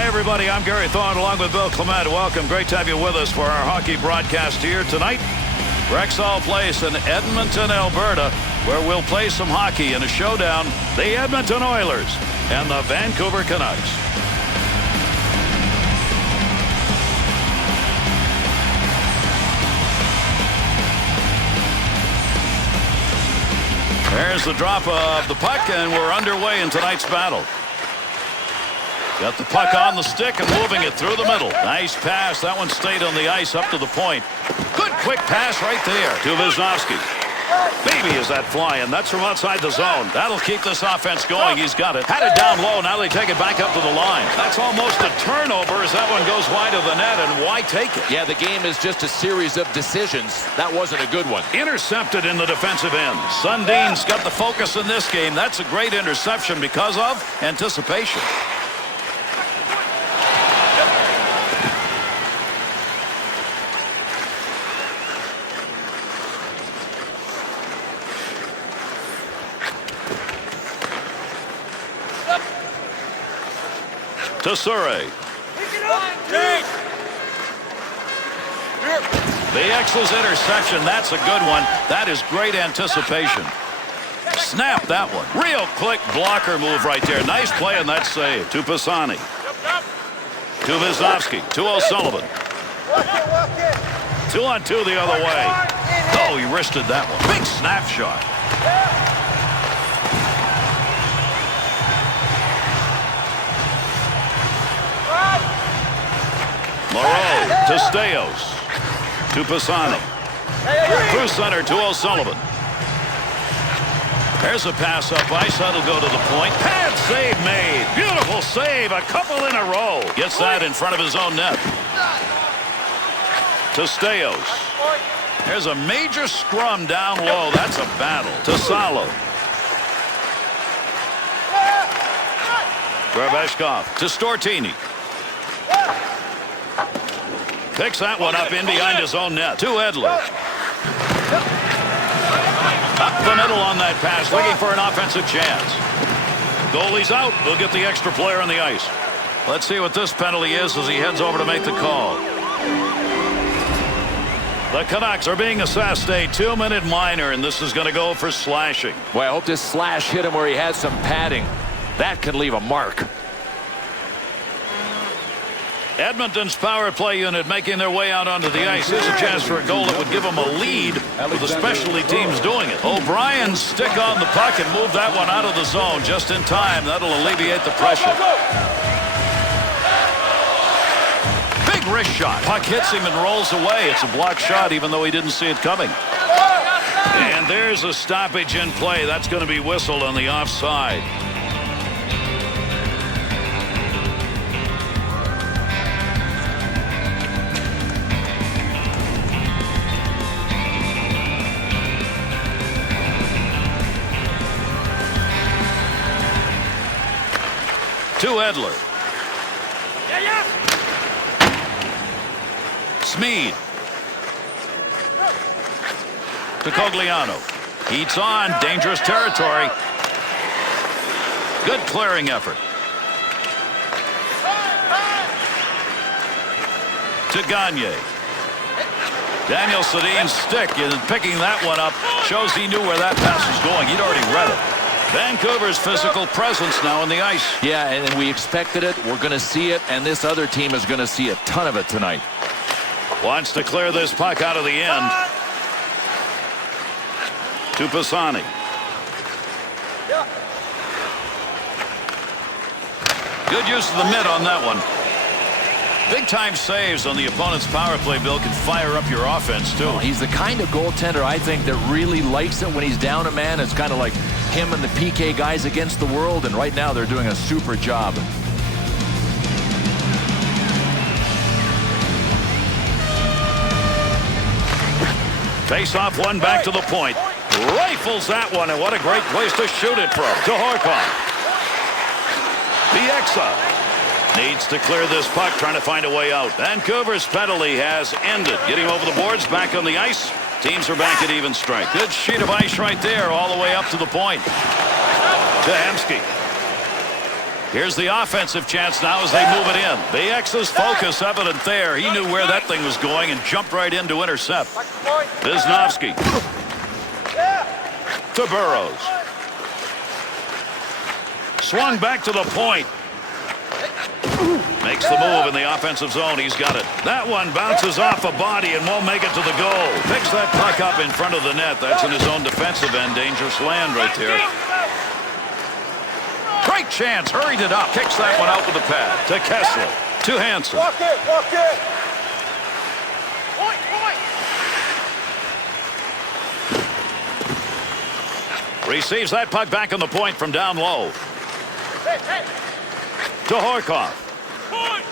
Hi, everybody. I'm Gary Thorne along with Bill Clement. Welcome. Great to have you with us for our hockey broadcast here tonight. Rexall Place in Edmonton, Alberta, where we'll play some hockey in a showdown. The Edmonton Oilers and the Vancouver Canucks. There's the drop of the puck, and we're underway in tonight's battle. Got the puck on the stick and moving it through the middle. Nice pass. That one stayed on the ice up to the point. Good quick pass right there to Wisnowski. Baby, is that flying. That's from outside the zone. That'll keep this offense going. He's got it. Had it down low. Now they take it back up to the line. That's almost a turnover as that one goes wide of the net. And why take it? Yeah, the game is just a series of decisions. That wasn't a good one. Intercepted in the defensive end. Sundin's got the focus in this game. That's a great interception because of anticipation. To Surrey. BX's interception. That's a good one. That is great anticipation. Snap that one. Real quick blocker move right there. Nice play on that save. To Pisani. To Wisnowski. To O'Sullivan. 2-on-2 the other way. Oh, he wristed that one. Big snap shot. Moreau to Staios. To Pisani. Through center to O'Sullivan. There's a pass up ice. That'll go to the point. Pad save made. Beautiful save. A couple in a row. Gets that in front of his own net. To Staios. There's a major scrum down low. That's a battle. To Salo. Graveshkov to Stortini. Picks that one up in behind his own net. To Edler. Up the middle on that pass, looking for an offensive chance. Goalie's out. We'll get the extra player on the ice. Let's see what this penalty is as he heads over to make the call. The Canucks are being assessed a 2-minute minor, and this is going to go for slashing. Boy, I hope this slash hit him where he had some padding. That could leave a mark. Edmonton's power play unit making their way out onto the ice. Here's a chance for a goal that would give them a lead with the specialty teams doing it. O'Brien stick on the puck and move that one out of the zone just in time. That'll alleviate the pressure. Big wrist shot. Puck hits him and rolls away. It's a blocked shot even though he didn't see it coming. And there's a stoppage in play. That's going to be whistled on the offside. To Edler. Smead. To Cogliano. Heats on. Dangerous territory. Good clearing effort. To Gagne. Daniel Sedin's stick in picking that one up shows he knew where that pass was going. He'd already read it. Vancouver's physical presence now on the ice. Yeah, and we expected it. We're going to see it, and this other team is going to see a ton of it tonight. Wants to clear this puck out of the end. To Pisani. Good use of the mid on that one. Big-time saves on the opponent's power play, Bill, can fire up your offense, too. Oh, he's the kind of goaltender, I think, that really likes it when he's down a man. It's kind of like him and the PK guys against the world, and right now they're doing a super job. Face-off one back to the point. Rifles that one, and what a great place to shoot it from. To Horkoff. Bieksa. Needs to clear this puck, trying to find a way out. Vancouver's penalty has ended. Getting over the boards, back on the ice. Teams are back at even strength. Good sheet of ice right there, all the way up to the point. To Hemsky. Here's the offensive chance now as they move it in. The X's focus evident there. He knew where that thing was going and jumped right in to intercept. Wisniewski to Burrows. Swung back to the point. Makes the move in the offensive zone. He's got it. That one bounces off a body and won't make it to the goal. Picks that puck up in front of the net. That's in his own defensive end. Dangerous land right there. Great chance. Hurried it up. Kicks that one out with the pad. To Kessler. To Hansen. Walk it. Walk it. Receives that puck back on the point from down low. To Horkoff.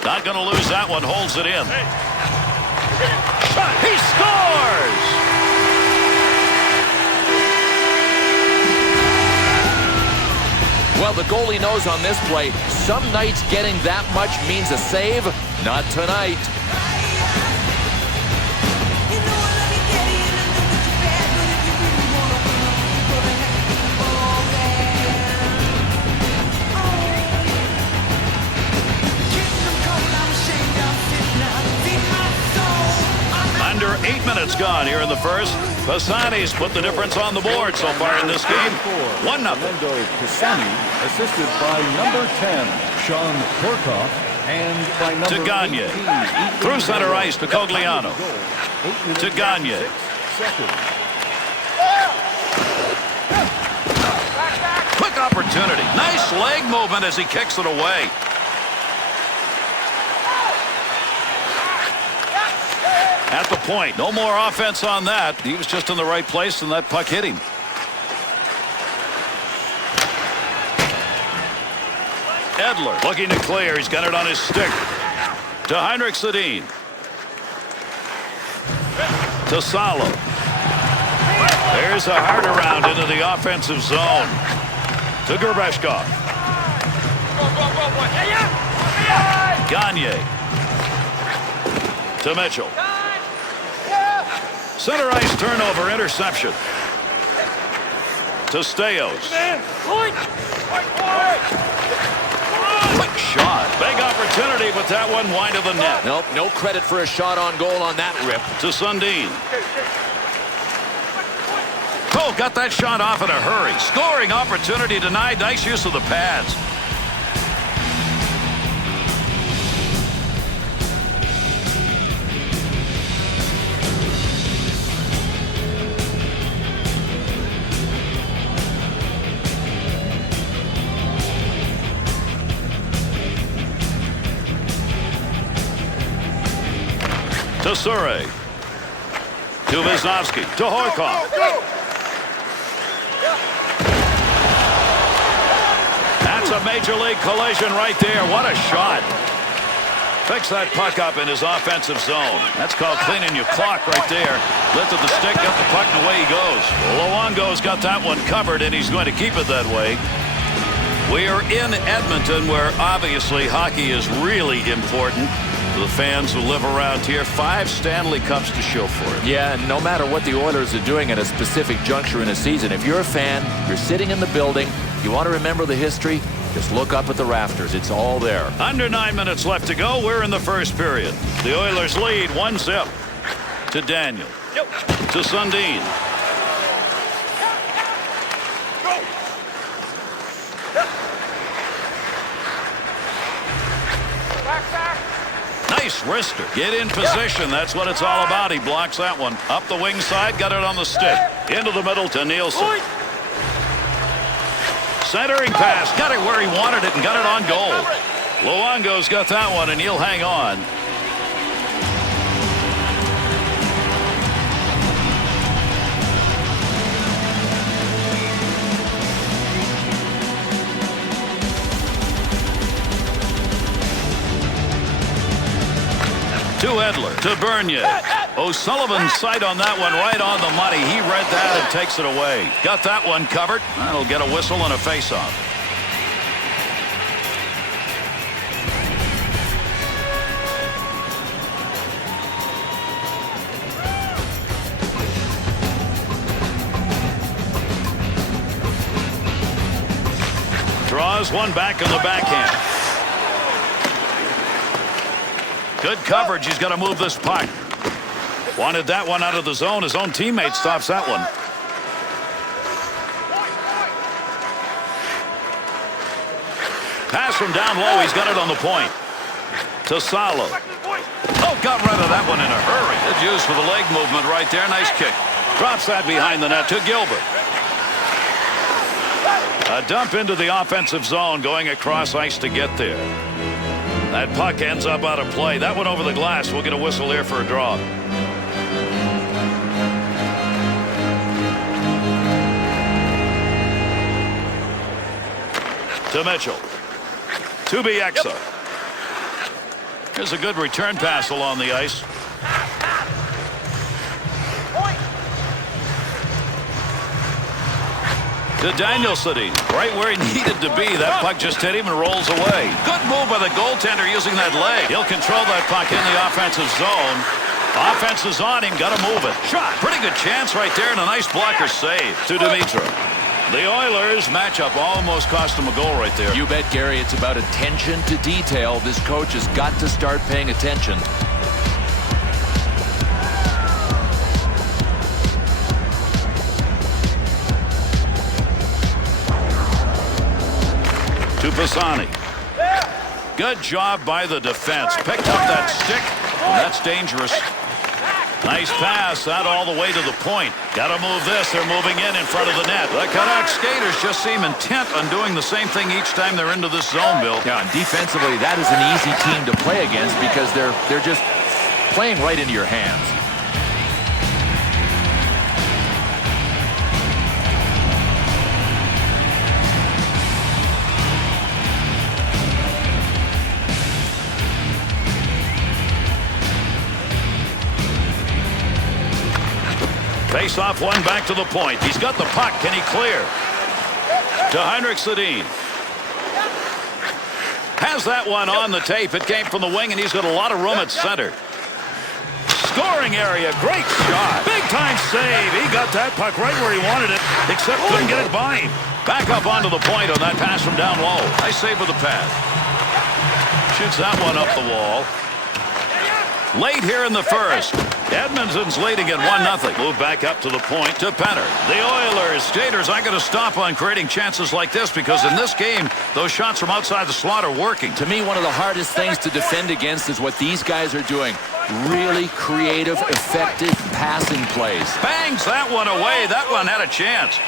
Not going to lose that one. Holds it in. Shot. He scores! Well, the goalie knows on this play, some nights getting that much means a save. Not tonight. Under 8 minutes gone here in the first. Pisani's put the difference on the board so far in this game. 1-0. Pisani, assisted by number 10, Sean Horkoff, and by number To Gagne. 18, Through center ice to Cogliano. To Gagne. Quick opportunity. Nice leg movement as he kicks it away. At the point. No more offense on that. He was just in the right place and that puck hit him. Edler looking to clear. He's got it on his stick. To Heinrich Sedin. To Salo. There's a hard around into the offensive zone. To Gerbeshkov. Gagne. To Mitchell. Center ice turnover, interception. To Staios. Quick shot. Big opportunity, but that one wide of the net. Nope, no credit for a shot on goal on that rip. To Sundin. Oh, got that shot off in a hurry. Scoring opportunity denied. Nice use of the pads. To Surrey. To Wisniewski. To Horkoff. That's a major league collision right there. What a shot. Picks that puck up in his offensive zone. That's called cleaning your clock right there. Lifted the stick, got the puck, and away he goes. Luongo's got that one covered, and he's going to keep it that way. We are in Edmonton, where obviously hockey is really important. The fans who live around here, 5 Stanley Cups to show for it. Yeah, and no matter what the Oilers are doing at a specific juncture in a season, if you're a fan, you're sitting in the building, you want to remember the history, just look up at the rafters. It's all there. Under 9 minutes left to go. We're in the first period. The Oilers lead 1-0. To Daniel. To Sundin. Nice wrister. Get in position. That's what it's all about. He blocks that one. Up the wing side. Got it on the stick. Into the middle to Nielsen. Centering pass. Got it where he wanted it and got it on goal. Luongo's got that one and he'll hang on. To Edler. To Bernier. O'Sullivan's sight on that one right on the money. He read that and takes it away. Got that one covered. That'll get a whistle and a face-off. Draws one back in the backhand. Good coverage. He's got to move this puck. Wanted that one out of the zone. His own teammate stops that one. Pass from down low. He's got it on the point. To Salo. Oh, got rid of that one in a hurry. Good use for the leg movement right there. Nice kick. Drops that behind the net to Gilbert. A dump into the offensive zone, going across ice to get there. That puck ends up out of play. That one over the glass. We'll get a whistle here for a draw. To Mitchell. To Bieksa. Here's a good return pass along the ice. To Danielson, right where he needed to be. That puck just hit him and rolls away. Good move by the goaltender using that leg. He'll control that puck in the offensive zone. Offense is on him. Got to move it. Shot. Pretty good chance right there, and a nice blocker save to Dimitra. The Oilers matchup almost cost him a goal right there. You bet, Gary. It's about attention to detail. This coach has got to start paying attention. To Pisani. Good job by the defense. Picked up that stick, and that's dangerous. Nice pass out all the way to the point. Got to move this. They're moving in front of the net. The Canucks skaters just seem intent on doing the same thing each time they're into this zone, Bill. Yeah, and defensively, that is an easy team to play against because they're just playing right into your hands. Face off one back to the point. He's got the puck. Can he clear? To Heinrich Sedin. Has that one on the tape. It came from the wing, and he's got a lot of room at center. Scoring area. Great shot. Big time save. He got that puck right where he wanted it, except couldn't get it by him. Back up onto the point on that pass from down low. Nice save with the pad. Shoots that one up the wall. Late here in the first. Edmonton's leading at 1-0. Move back up to the point to Penner. The Oilers skaters aren't going to stop on creating chances like this because in this game, those shots from outside the slot are working. To me, one of the hardest things to defend against is what these guys are doing. Really creative, effective passing plays. Bangs that one away. That one had a chance.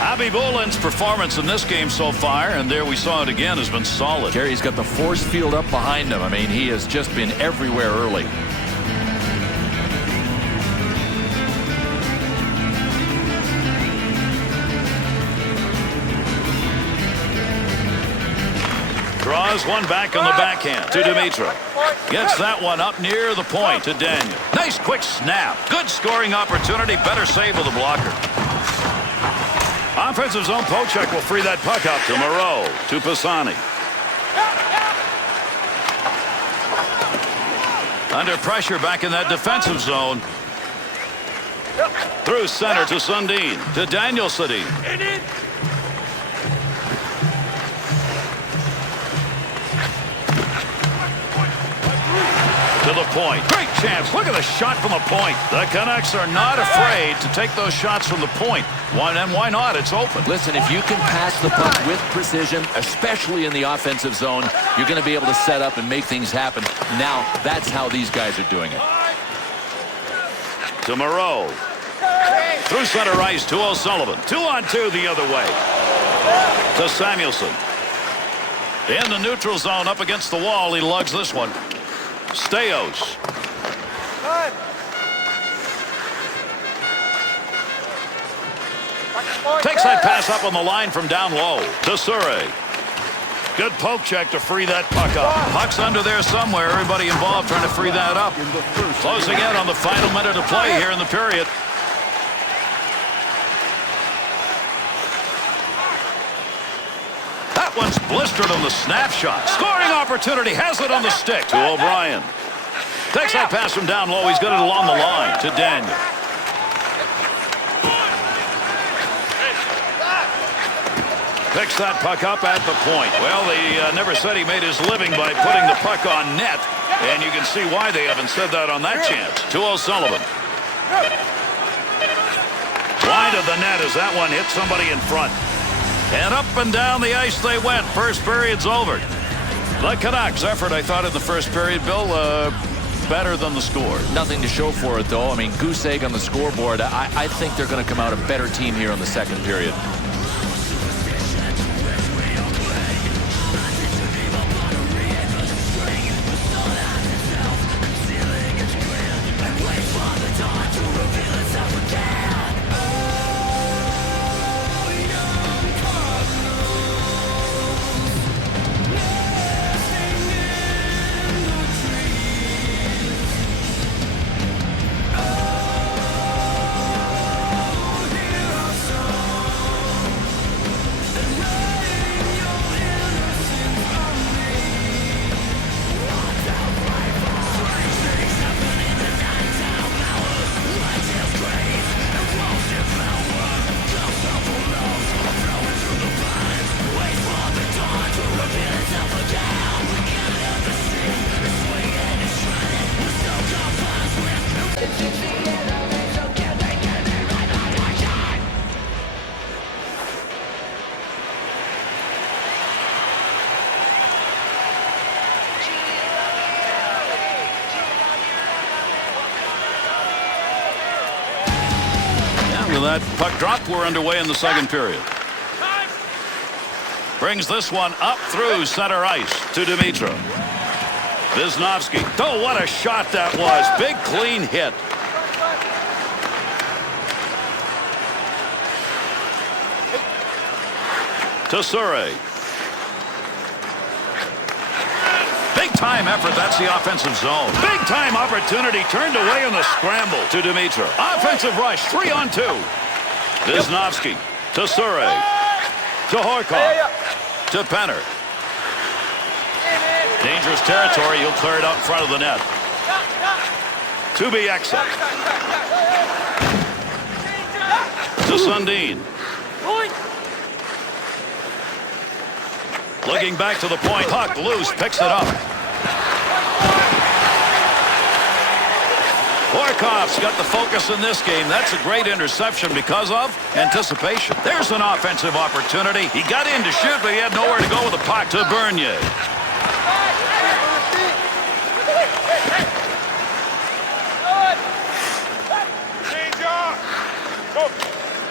Abby Boland's performance in this game so far, and there we saw it again, has been solid. Gary's got the force field up behind him. I mean, he has just been everywhere early. Draws one back on the backhand to Dimitra. Gets that one up near the point to Daniel. Nice quick snap. Good scoring opportunity. Better save with the blocker. Offensive zone poke-check will free that puck out to Moreau. To Pisani. Under pressure back in that defensive zone. Through center to Sundin. To Danielson. To the point. Great chance. Look at the shot from the point. The Canucks are not afraid to take those shots from the point. And why not? It's open. Listen, if you can pass the puck with precision, especially in the offensive zone, you're going to be able to set up and make things happen. Now, that's how these guys are doing it. To Moreau. Through center ice to O'Sullivan. 2-on-2 the other way. To Samuelson. In the neutral zone up against the wall. He lugs this one. Staios. Takes that pass up on the line from down low. To Surrey. Good poke check to free that puck up. Puck's under there somewhere. Everybody involved trying to free that up. Closing in on the final minute of play here in the period. That one's blistered on the snapshot. Scoring opportunity. Has it on the stick to O'Brien. Takes that pass from down low. He's got it along the line to Daniel. Picks that puck up at the point. Well, they never said he made his living by putting the puck on net, and you can see why they haven't said that on that chance. To O'Sullivan. Wide of the net as that one hit somebody in front. And up and down the ice they went. First period's over. The Canucks' effort, I thought, in the first period, Bill, better than the score. Nothing to show for it, though. I mean, goose egg on the scoreboard. I think they're going to come out a better team here in the second period. With that puck drop, we're underway in the second period. Brings this one up through center ice to Dimitra. Wisniewski. Oh, what a shot that was. Big, clean hit. To Surrey. Big-time effort. That's the offensive zone. Big-time opportunity. Turned away in the scramble to Dimitra. Offensive rush. 3-on-2. Wisniewski to Surrey. To Horkoff. To Penner. Dangerous territory. He'll clear it out in front of the net. To Bieksa. To Sundin. Looking back to the point. Puck loose. Picks it up. Horkoff's got the focus in this game. That's a great interception because of anticipation. There's an offensive opportunity. He got in to shoot, but he had nowhere to go with the puck. To Bernier.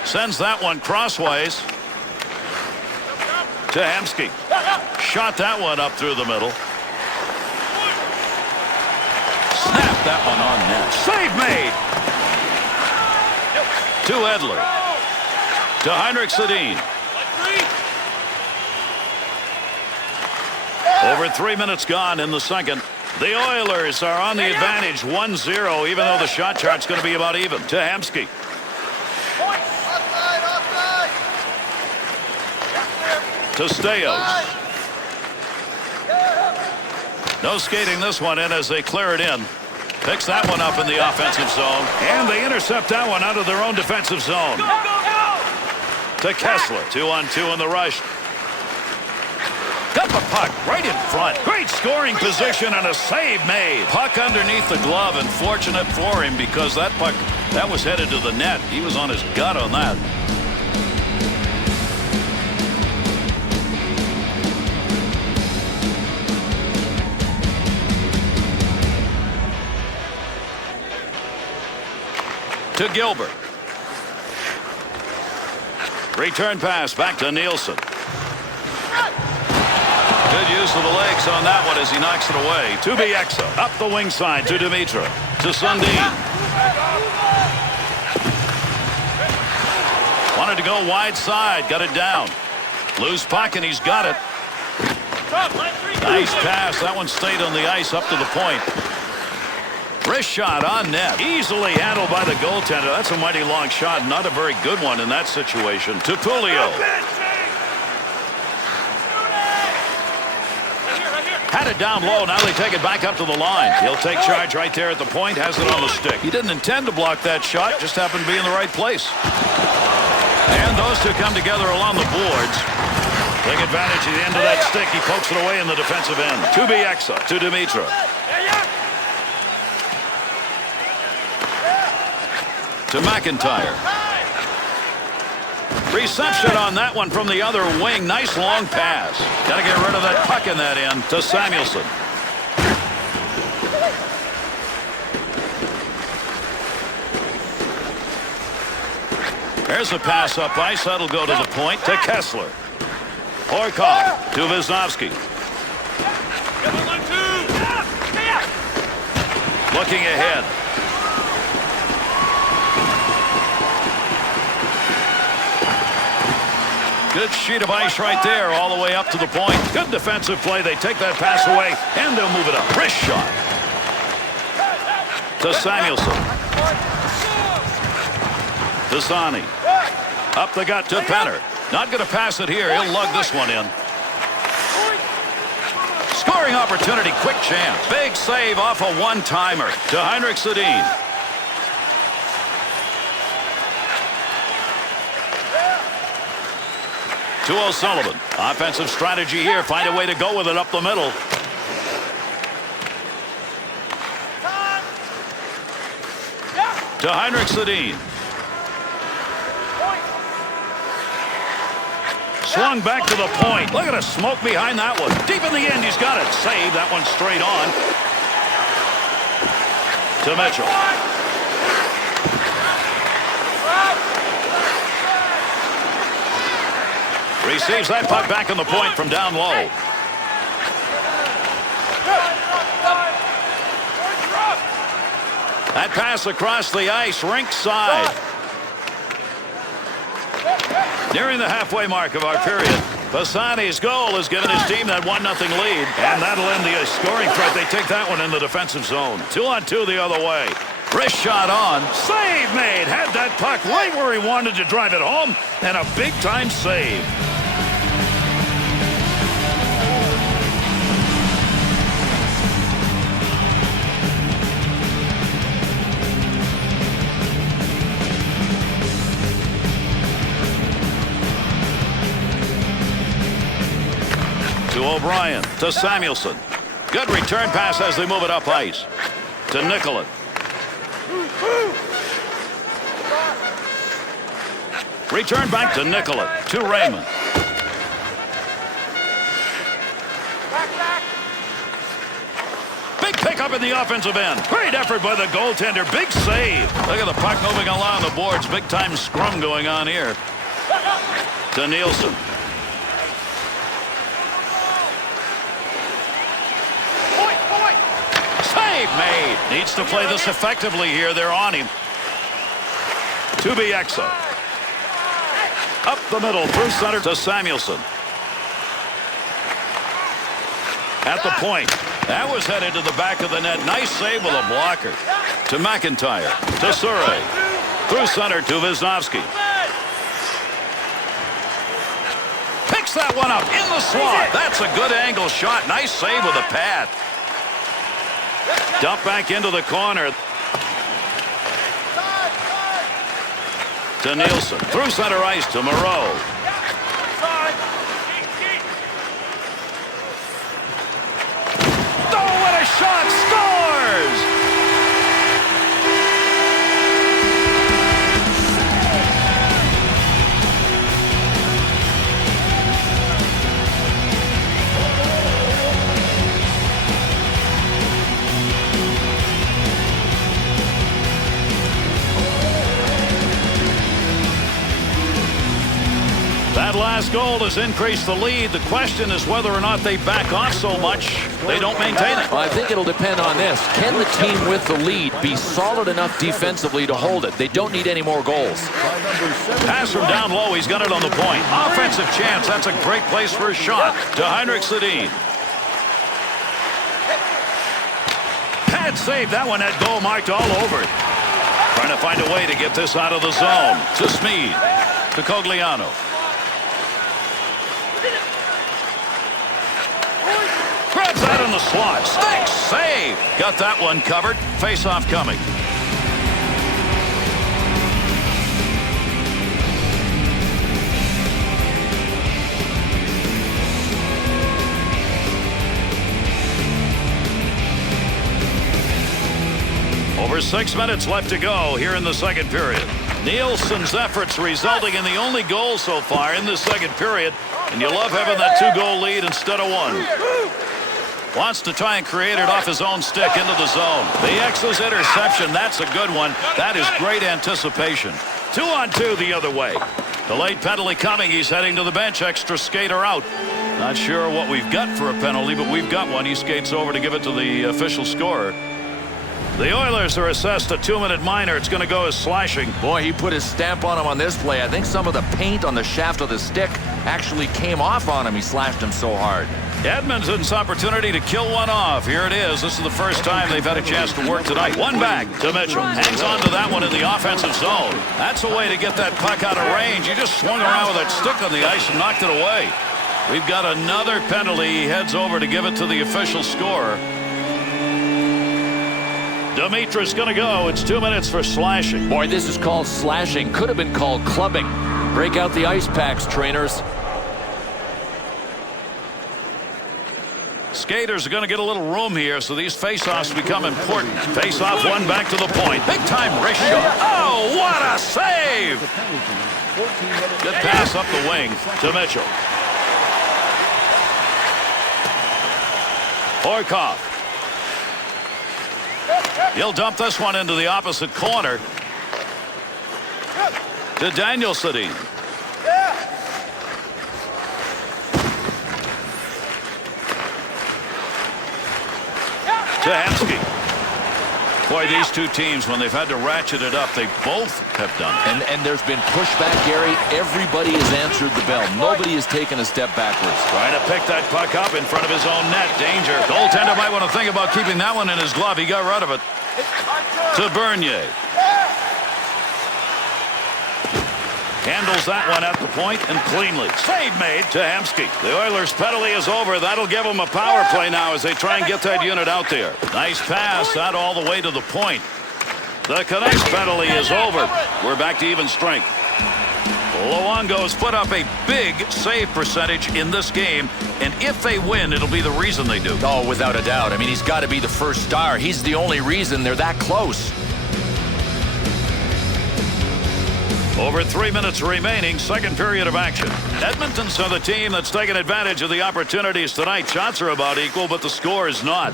Sends that one crossways. To Hemsky. Shot that one up through the middle. Snap that one on net. Save made. To Edler. To Heinrich Sedin. Over 3 minutes gone in the second. The Oilers are on the advantage 1-0, even though the shot chart's going to be about even. To Hemsky. To Staios. No skating this one in as they clear it in. Picks that one up in the offensive zone. And they intercept that one out of their own defensive zone. Go, go, go! To Kessler. 2-on-2 in the rush. Got the puck right in front. Great scoring position and a save made. Puck underneath the glove, and fortunate for him because that puck, that was headed to the net. He was on his gut on that. To Gilbert. Return pass back to Nielsen. Good use of the legs on that one as he knocks it away. To Bieksa. Up the wing side to Dimitra. To Sundin. Wanted to go wide side. Got it down. Loose puck and he's got it. Nice pass. That one stayed on the ice up to the point. Wrist shot on net. Easily handled by the goaltender. That's a mighty long shot. Not a very good one in that situation. To Pulio. Had it down low. Now they take it back up to the line. He'll take charge right there at the point. Has it on the stick. He didn't intend to block that shot. Just happened to be in the right place. And those two come together along the boards. Take advantage of the end of that stick. He pokes it away in the defensive end. To Bieksa. To Dimitra. To McIntyre. Reception on that one from the other wing. Nice long pass. Got to get rid of that puck in that end. To Samuelsson. There's a pass up ice. That'll go to the point. To Kessler. Horkoff to Wisnowski. Looking ahead. Good sheet of ice right there all the way up to the point. Good defensive play. They take that pass away, and they'll move it up. Wrist shot. To Samuelsson. To Zani. Up the gut to Penner. Not going to pass it here. He'll lug this one in. Scoring opportunity. Quick chance. Big save off a one-timer. To Heinrich Sedin. To O'Sullivan. Offensive strategy here. Find a way to go with it up the middle. To Heinrich Sedin. Swung back to the point. Look at the smoke behind that one. Deep in the end, he's got it. Save that one straight on. To Mitchell. Receives that puck back on the point from down low. That pass across the ice, rink side. Nearing the halfway mark of our period. Bassani's goal has given his team that 1-0 lead. And that'll end the scoring threat. They take that one in the defensive zone. 2-on-2 the other way. Wrist shot on. Save made. Had that puck right where he wanted to drive it home. And a big-time save. O'Brien to Samuelsson. Good return pass as they move it up ice. To Nicollet. Return back to Nicollet. To Raymond. Big pickup in the offensive end. Great effort by the goaltender. Big save. Look at the puck moving along the boards. Big time scrum going on here. To Nielsen. Made. Needs to play this effectively here. They're on him. To Bieksa. Up the middle through center to Samuelsson. At the point. That was headed to the back of the net. Nice save with a blocker. To McIntyre. To Surrey. Through center to Wisnowski. Picks that one up in the slot. That's a good angle shot. Nice save with a pad. Dump back into the corner. To Nielsen. Through center ice to Moreau. Oh, what a shot! Scores! That last goal has increased the lead. The question is whether or not they back off so much they don't maintain it. Well, I think it'll depend on this. Can the team with the lead be solid enough defensively to hold it? They don't need any more goals. Pass from down low. He's got it on the point. Offensive chance. That's a great place for a shot. To Heinrich Sedin. Pad save. That one had goal marked all over it. Trying to find a way to get this out of the zone. To Smead. To Cogliano. Grabs that in the slot. Stick save. Got that one covered. Face-off coming. Just 6 minutes left to go here in the second period. Nielsen's efforts resulting in the only goal so far in the second period. And you love having that 2-goal lead instead of 1. Wants to try and create it off his own stick into the zone. The X's interception, that's a good one. That is great anticipation. 2-on-2 the other way. The late penalty coming. He's heading to the bench. Extra skater out. Not sure what we've got for a penalty, but we've got one. He skates over to give it to the official scorer. The Oilers are assessed a 2-minute minor. It's going to go as slashing. Boy, he put his stamp on him on this play. I think some of the paint on the shaft of the stick actually came off on him. He slashed him so hard. Edmonton's opportunity to kill one off. Here it is. This is the first time they've had a chance to work tonight. One back to Mitchell. Hangs on to that one in the offensive zone. That's a way to get that puck out of range. He just swung around with that stick on the ice and knocked it away. We've got another penalty. He heads over to give it to the official scorer. Dimitra's going to go. It's 2 minutes for slashing. Boy, this is called slashing. Could have been called clubbing. Break out the ice packs, trainers. Skaters are going to get a little room here, so these face-offs become important. Face-off, one back to the point. Big-time wrist shot. Oh, what a save! Good pass up the wing to Mitchell. Horkoff. He'll dump this one into the opposite corner to Daniel Sedin. To Hemsky. Boy, these two teams, when they've had to ratchet it up, they both have done it. And there's been pushback, Gary. Everybody has answered the bell. Nobody has taken a step backwards. Trying to pick that puck up in front of his own net. Danger. Goaltender might want to think about keeping that one in his glove. He got rid of it. To Bernier. Handles that one at the point and cleanly. Save made to Hemsky. The Oilers' penalty is over. That'll give them a power play now as they try and get that unit out there. Nice pass. That all the way to the point. The Canucks penalty is over. We're back to even strength. Luongo's put up a big save percentage in this game, and if they win, it'll be the reason they do. Oh, without a doubt. I mean, he's got to be the first star. He's the only reason they're that close. Over 3 minutes remaining, second period of action. Edmonton's the team that's taken advantage of the opportunities tonight. Shots are about equal, but the score is not.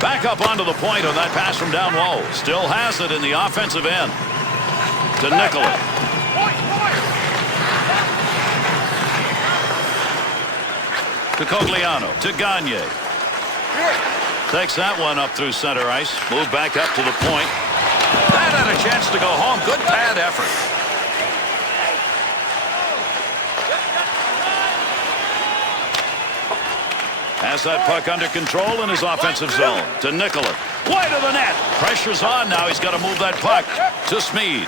Back up onto the point on that pass from down low. Still has it in the offensive end. To Nicola. To Cogliano. To Gagne. Takes that one up through center ice. Move back up to the point. That had a chance to go home. Good pad effort. Has that puck under control in his offensive zone. To Nicola. Wide of the net. Pressure's on now. He's got to move that puck. To Smead.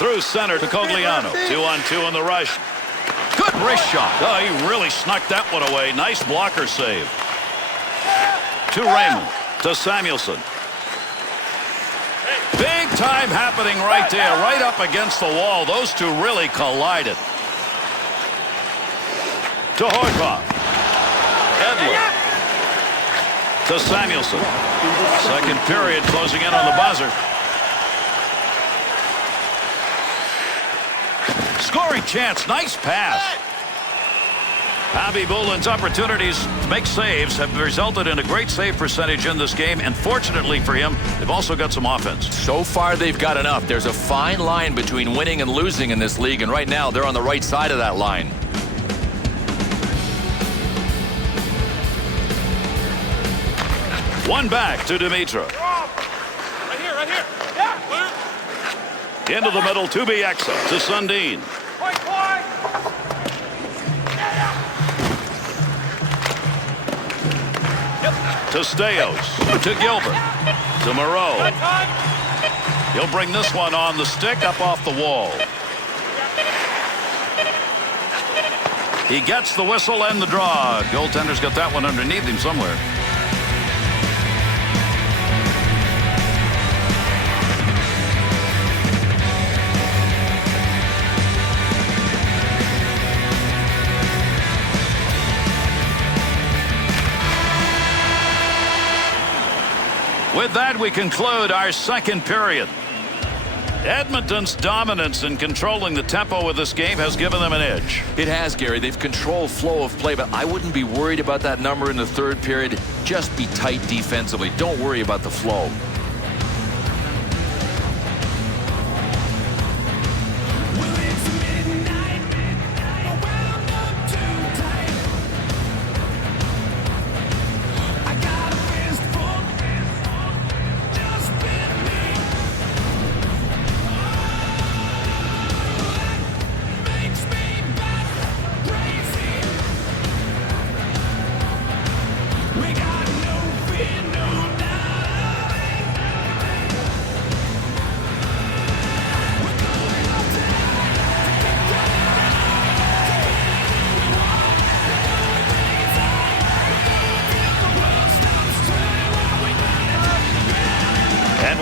Through center to Cogliano. 2-on-2 in the rush. Good wrist shot. Oh, he really snuck that one away. Nice blocker save. To Raymond. To Samuelson. Big time happening right there, right up against the wall. Those two really collided. To Horkoff. Edler. To Samuelson. Second period closing in on the buzzer. Scoring chance. Nice pass. Bobby Boulin's opportunities to make saves have resulted in a great save percentage in this game, and fortunately for him, they've also got some offense. So far, they've got enough. There's a fine line between winning and losing in this league, and right now, they're on the right side of that line. One back to Dimitra. Right here. Yeah. Into the middle to Bieksa. To Sundin. To Staios. To Gilbert. To Moreau. He'll bring this one on the stick up off the wall. He gets the whistle and the draw. Goaltender's got that one underneath him somewhere. with that, we conclude our second period. Edmonton's dominance in controlling the tempo of this game has given them an edge. It has, Gary. They've controlled flow of play, but I wouldn't be worried about that number in the third period. Just be tight defensively. Don't worry about the flow.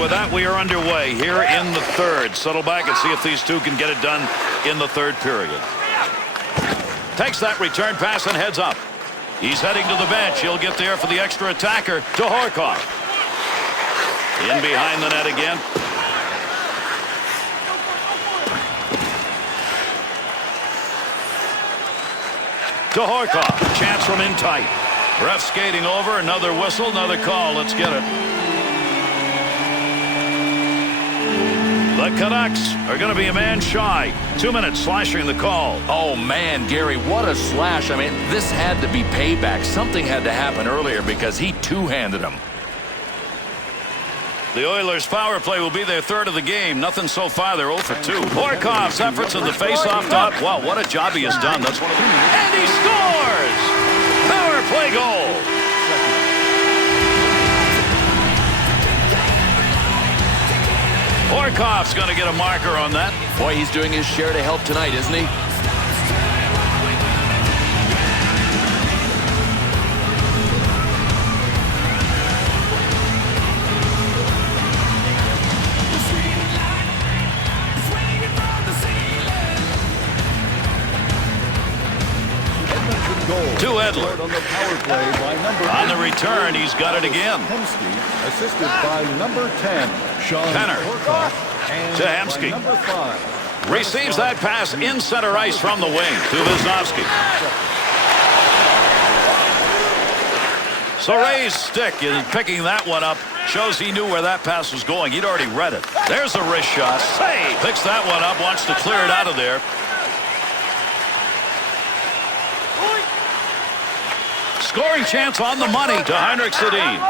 With that, we are underway here in the third. Settle back and see if these two can get it done in the third period. Takes that return pass and heads up. He's heading to the bench. He'll get there for the extra attacker to Horkoff. In behind the net again. To Horkoff. Chance from in tight. Ref skating over. Another whistle, another call. Let's get it. The Canucks are going to be a man shy. 2 minutes slashing the call. Oh, man, Gary, what a slash. I mean, this had to be payback. Something had to happen earlier because he two-handed him. The Oilers' power play will be their third of the game. Nothing so far. They're 0 for 2. Horkoff's efforts in the face-off top. Wow, what a job he has done. That's one of the... And he scores! Power play goal. Horkoff's going to get a marker on that. Boy, he's doing his share to help tonight, isn't he? To Edler. On the return, he's got it again. Assisted by number 10, Sean Penner. And To Hemsky. number 5. Receives that pass in center ice from the wing to Wisnowski. So Ray's stick in picking that one up shows he knew where that pass was going. He'd already read it. There's a wrist shot. Save. Picks that one up, wants to clear it out of there. Scoring chance on the money to Heinrich Sedin.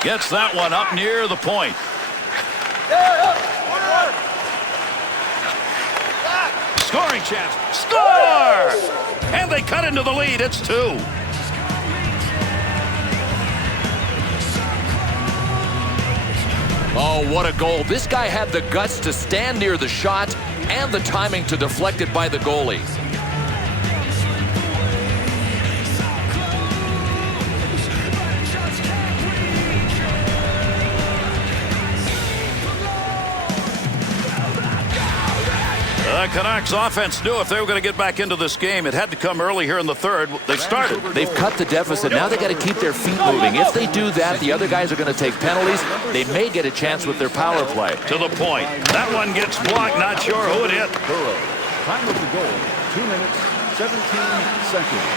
Gets that one up near the point. Scoring chance. Score! And they cut into the lead. It's 2. Oh, what a goal. This guy had the guts to stand near the shot and the timing to deflect it by the goalie. The Canucks offense knew if they were going to get back into this game, it had to come early here in the third. They've started. They've cut the deficit. Now they got to keep their feet moving. If they do that, the other guys are going to take penalties. They may get a chance with their power play. To the point. That one gets blocked. Not sure who it hit. Time of the goal, 2 minutes, 17 seconds.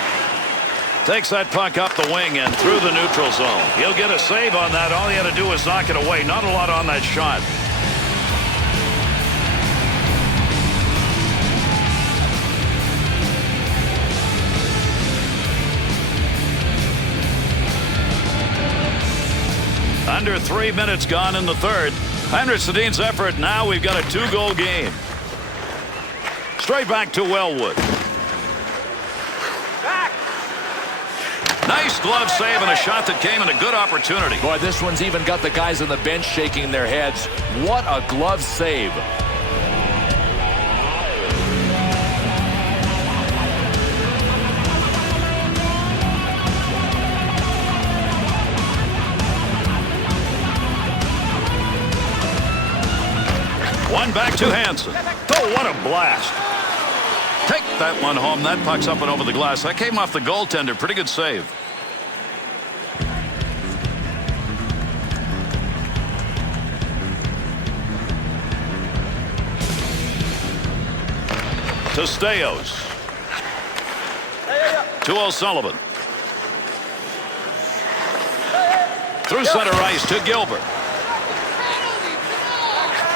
Takes that puck up the wing and through the neutral zone. He'll get a save on that. All he had to do was knock it away. Not a lot on that shot. Under 3 minutes gone in the third. Heinrich Sedin's effort. Now we've got a 2-goal game. Straight back to Wellwood. Nice glove save and a shot that came in a good opportunity. Boy, this one's even got the guys on the bench shaking their heads. What a glove save. One back to Hansen. Oh, what a blast. Take that one home. That puck's up and over the glass. That came off the goaltender. Pretty good save. To Staios. To O'Sullivan. Through center ice to Gilbert.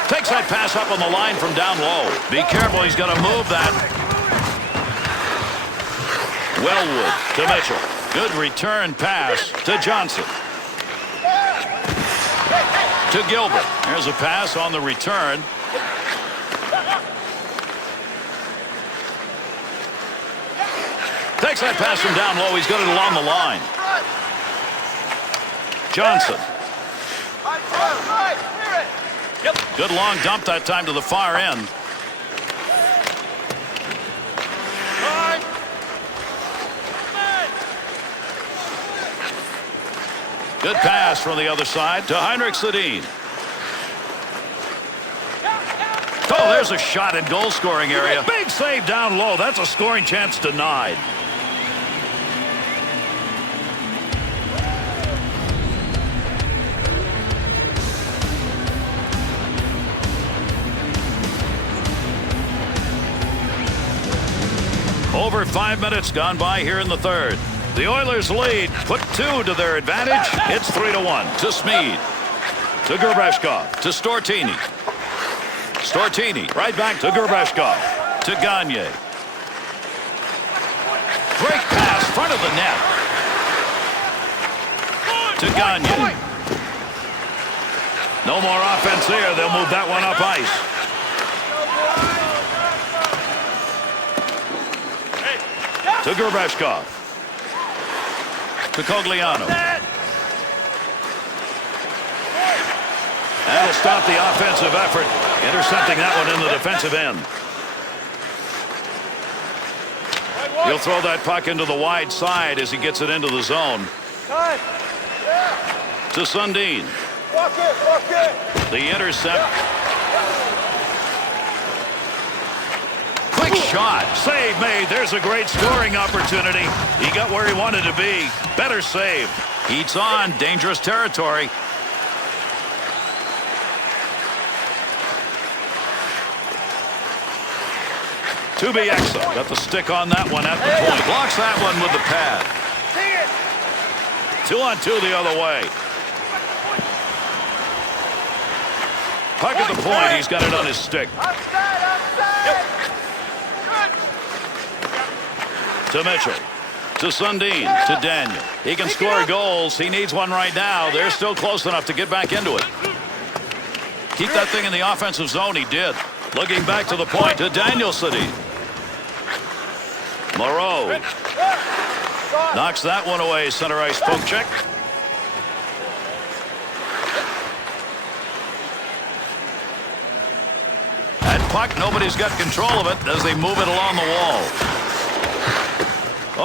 Takes that pass up on the line from down low. Be careful, he's got to move that. Wellwood to Mitchell. Good return pass to Johnson. To Gilbert. There's a pass on the return. Takes that pass from down low. He's got it along the line. Johnson. Good long dump that time to the far end. Good pass from the other side to Heinrich Sedin. Oh, there's a shot in goal scoring area. Big save down low. That's a scoring chance denied. Over 5 minutes gone by here in the third. The Oilers lead, put 2 to their advantage. It's 3-1 to Smead. To Gerbeshkov. To Stortini. Stortini right back to Gerbeshkov. To Gagne. Great pass, front of the net. To Gagne. No more offense there. They'll move that one up ice. To Gerbeshkov. To Cogliano. That'll stop the offensive effort, intercepting that one in the defensive end. He'll throw that puck into the wide side as he gets it into the zone. To Sundin. The intercept. Quick shot. Save made. There's a great scoring opportunity. He got where he wanted to be. Better save. Heats on. Dangerous territory. Tubieksa got the stick on that one at the point. Blocks that one with the pad. 2-on-2 the other way. Puck at the point. He's got it on his stick. To Mitchell. To Sundin. To Daniel. He can score goals. He needs one right now. They're still close enough to get back into it. Keep that thing in the offensive zone. He did. Looking back to the point to Daniel Sedin. Moreau knocks that one away. Center ice poke check. That puck, nobody's got control of it as they move it along the wall.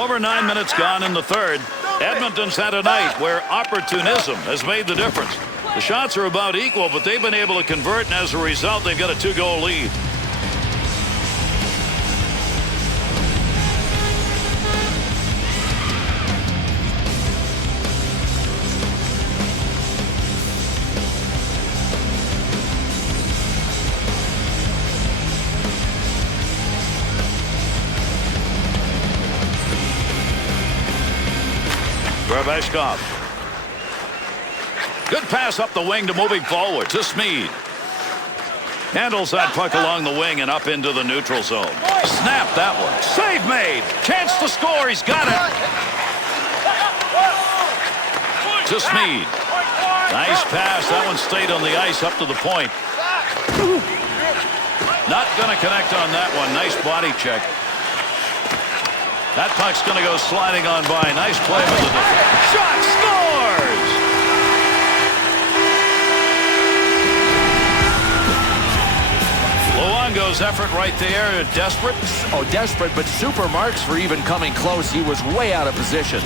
Over 9 minutes gone in the third. Edmonton's had a night where opportunism has made the difference. The shots are about equal, but they've been able to convert, and as a result, they've got a 2-goal lead. Gerbeshkov. Good pass up the wing to moving forward to Smead. Handles that puck along the wing and up into the neutral zone. Snap that one. Save made. Chance to score. He's got it. To Smead. Nice pass. That one stayed on the ice up to the point. Not going to connect on that one. Nice body check. That puck's going to go sliding on by. Nice play with the defense. Shot scores! Luongo's effort right there. Desperate. Oh, desperate, but super marks for even coming close. He was way out of position.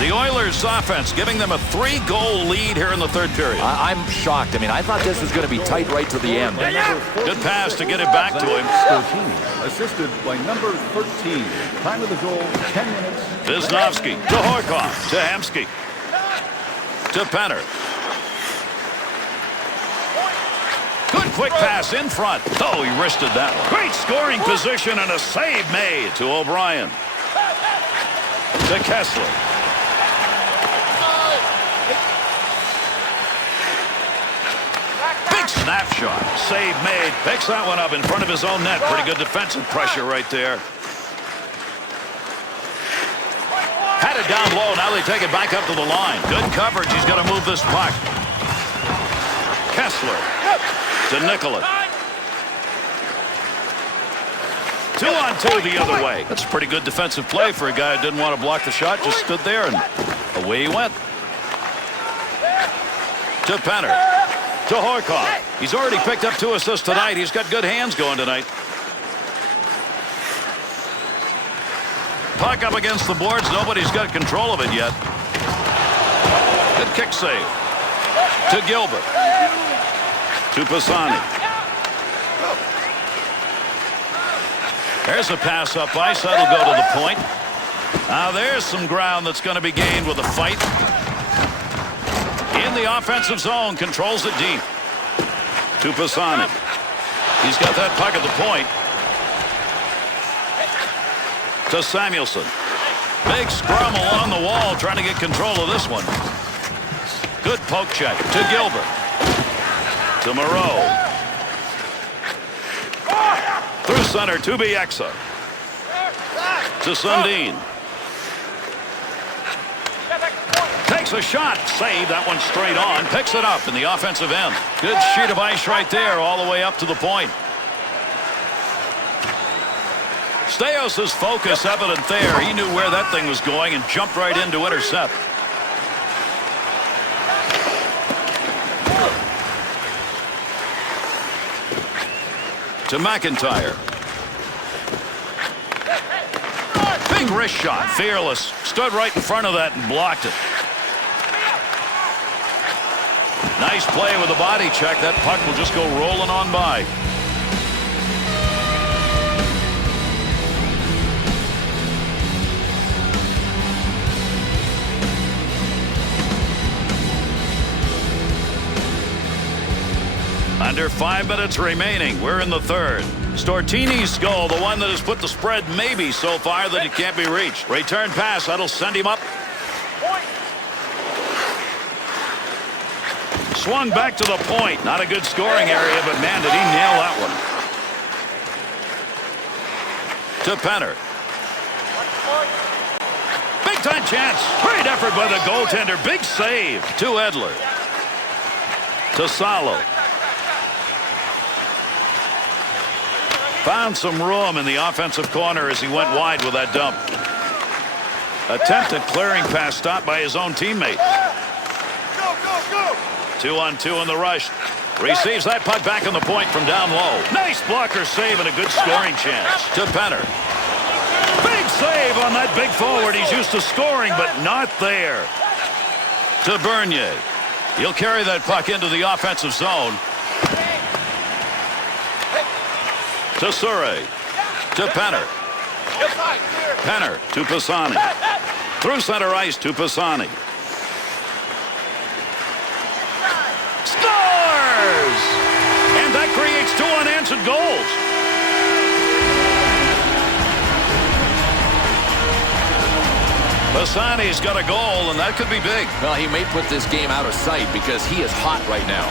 The Oilers offense giving them a 3-goal lead here in the third period. I'm shocked. I mean, I thought this was going to be tight right to the end. Good pass to get it back to him. Stortini, assisted by number 13. Time of the goal, 10 minutes. Wisnowski to Horkoff to Hemsky to Penner. Good quick pass in front. Oh, he wristed that one. Great scoring position and a save made to O'Brien. To Kessler. Big snapshot. Save made. Picks that one up in front of his own net. Pretty good defensive pressure right there. Had it down low. Now they take it back up to the line. Good coverage. He's got to move this puck. Kessler to Nicholas. 2-on-2 the other way. That's a pretty good defensive play for a guy who didn't want to block the shot. Just stood there and away he went. To Penner. To Horkoff. He's already picked up 2 assists tonight. He's got good hands going tonight. Puck up against the boards. Nobody's got control of it yet. Good kick save. To Gilbert. To Pisani. There's a pass up ice. That'll go to the point. Now there's some ground that's going to be gained with a fight. In the offensive zone. Controls it deep. To Pisani. He's got that puck at the point. To Samuelson. Big scrum along the wall trying to get control of this one. Good poke check to Gilbert. To Moreau. Through center to Bieksa. To Sundin. Takes a shot. Save that one straight on. Picks it up in the offensive end. Good sheet of ice right there all the way up to the point. Staios' focus evident there. He knew where that thing was going and jumped right in to intercept. To McIntyre. Big wrist shot. Fearless. Stood right in front of that and blocked it. Nice play with a body check. That puck will just go rolling on by. Under 5 minutes remaining. We're in the third. Stortini's goal, the one that has put the spread maybe so far that it can't be reached. Return pass. That'll send him up. Swung back to the point. Not a good scoring area, but man, did he nail that one. To Penner. Big time chance. Great effort by the goaltender. Big save. To Edler. To Salo. Found some room in the offensive corner as he went wide with that dump. Attempted clearing pass stopped by his own teammate. 2-on-2 in the rush. Receives that puck back on the point from down low. Nice blocker save and a good scoring chance. To Penner. Big save on that big forward. He's used to scoring, but not there. To Bernier. He'll carry that puck into the offensive zone. To Surrey. To Penner. Penner to Pisani. Through center ice to Pisani. Scores! And that creates 2 unanswered goals. Pisani's got a goal, and that could be big. Well, he may put this game out of sight because he is hot right now.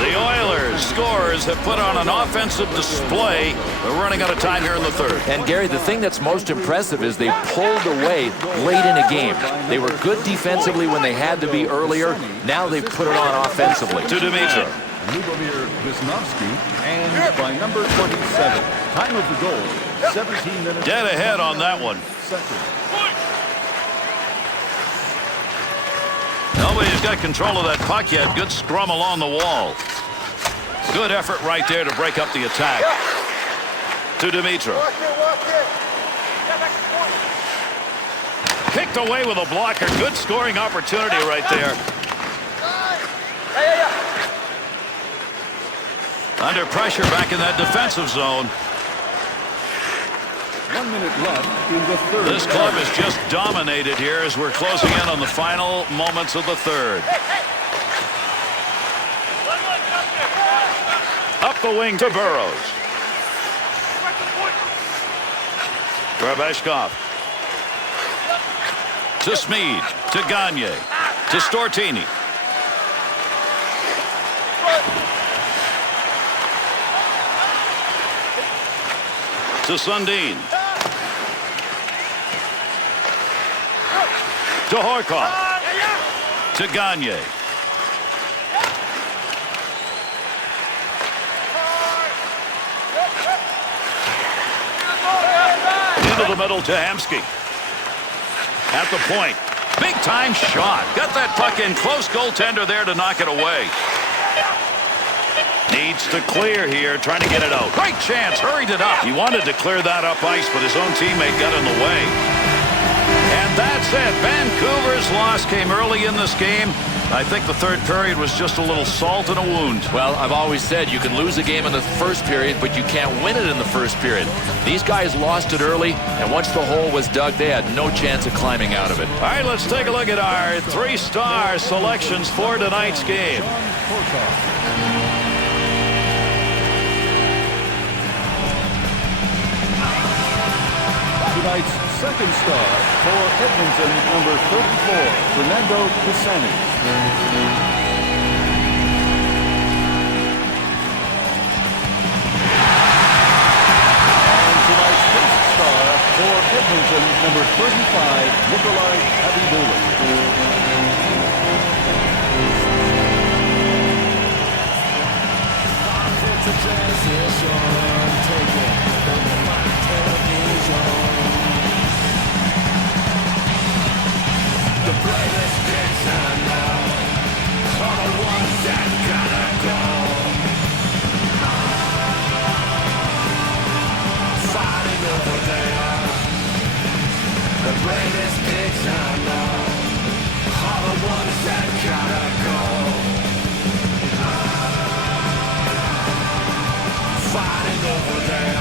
The Oilers scorers have put on an offensive display. They're running out of time here in the third. And Gary, the thing that's most impressive is they pulled away late in a game. They were good defensively when they had to be earlier. Now they've put it on offensively. To Dimitra. Lubomir Wisnowski and by number 27. Time of the goal, 17 minutes. Dead ahead on that one. way he's got control of that puck. He had good scrum along the wall. Good effort right there to break up the attack. To Dimitrov. Kicked away with a blocker. Good scoring opportunity right there. Under pressure back in that defensive zone. 1 minute left in the third. This club is just dominated here as we're closing in on the final moments of the third. Up the wing to Burrows. Graveshkov. To Smead. To Gagne. To Stortini. To Sundin. To Horkoff. To Gagne. Into the middle to Hamsky. At the point. Big time shot. Got that puck in close. Goaltender there to knock it away. Needs to clear here, trying to get it out. Great chance, hurried it up. He wanted to clear that up ice, but his own teammate got in the way. And that's it. Vancouver's loss came early in this game. I think the third period was just a little salt in a wound. Well, I've always said you can lose a game in the first period, but you can't win it in the first period. These guys lost it early, and once the hole was dug, they had no chance of climbing out of it. All right, let's take a look at our 3-star selections for tonight's game. Tonight's second star for Edmonton, number 34, Fernando Pisani. And tonight's first star for Edmonton, number 35, Nikolai Abidulin. The brightest kids I know are the ones that gotta go. Fighting over there. The brightest kids I know are the ones that gotta go. Fighting over there.